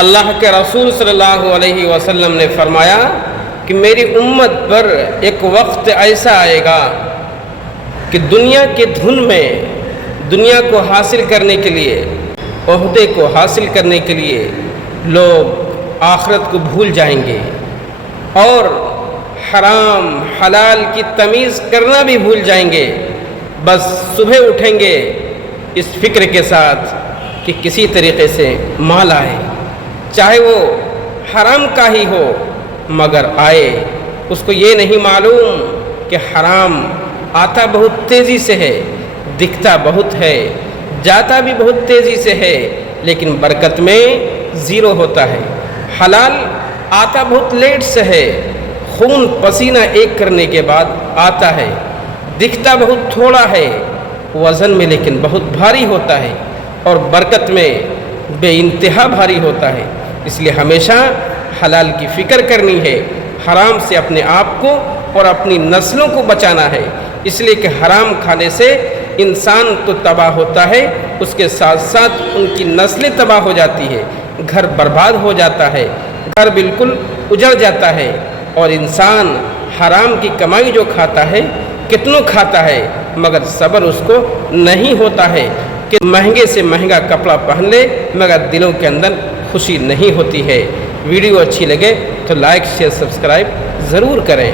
اللہ کے رسول صلی اللہ علیہ وسلم نے فرمایا کہ میری امت پر ایک وقت ایسا آئے گا کہ دنیا کے دھن میں دنیا کو حاصل کرنے کے لیے، عہدے کو حاصل کرنے کے لیے لوگ آخرت کو بھول جائیں گے اور حرام حلال کی تمیز کرنا بھی بھول جائیں گے۔ بس صبح اٹھیں گے اس فکر کے ساتھ کہ کسی طریقے سے مال آئے، چاہے وہ حرام کا ہی ہو مگر آئے۔ اس کو یہ نہیں معلوم کہ حرام آتا بہت تیزی سے ہے، دکھتا بہت ہے، جاتا بھی بہت تیزی سے ہے، لیکن برکت میں زیرو ہوتا ہے۔ حلال آتا بہت لیٹ سے ہے، خون پسینہ ایک کرنے کے بعد آتا ہے، دکھتا بہت تھوڑا ہے، وزن میں لیکن بہت بھاری ہوتا ہے، اور برکت میں بے انتہا بھاری ہوتا ہے۔ اس لیے ہمیشہ حلال کی فکر کرنی ہے، حرام سے اپنے آپ کو اور اپنی نسلوں کو بچانا ہے۔ اس لیے کہ حرام کھانے سے انسان تو تباہ ہوتا ہے، اس کے ساتھ ساتھ ان کی نسلیں تباہ ہو جاتی ہے، گھر برباد ہو جاتا ہے، گھر بالکل اجڑ جاتا ہے۔ اور انسان حرام کی کمائی جو کھاتا ہے، کتنوں کھاتا ہے، مگر صبر اس کو نہیں ہوتا ہے کہ مہنگے سے مہنگا کپڑا پہن لے مگر دلوں کے اندر خوشی نہیں ہوتی ہے۔ ویڈیو اچھی لگے تو لائک شیئر سبسکرائب ضرور کریں۔